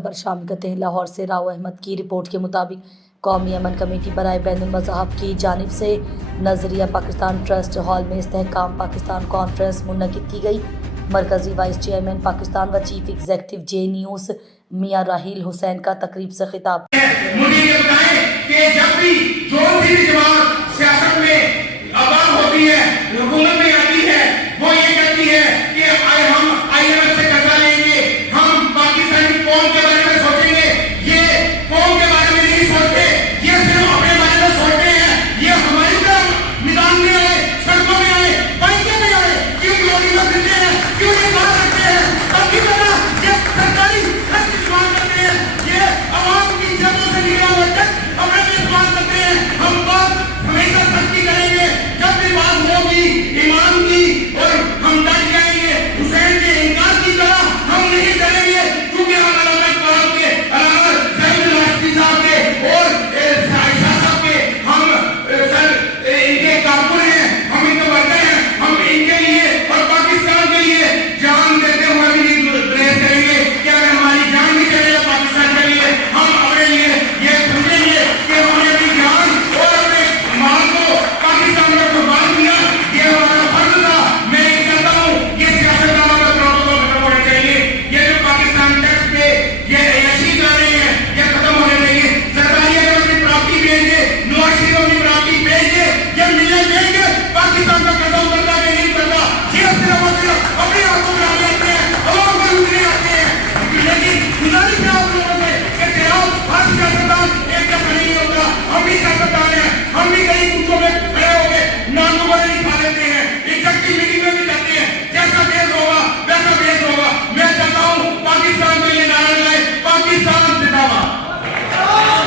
खबर शामिल करते हैं। लाहौर से राव अहमद की रिपोर्ट के मुताबिक कौमी अमन कमेटी बराए बैनुल मज़ाहब की जानिब से नज़रिया पाकिस्तान ट्रस्ट हॉल में इस्तेहकाम पाकिस्तान कॉन्फ्रेंस मुनक़िद की गई। मरकज़ी वाइस चेयरमैन पाकिस्तान व चीफ एग्जीक्यूटिव जे न्यूज़ मियां राहील हुसैन का तकरीब से खिताब। मुझे ये बताएं कि जब भी जो सी भी जमात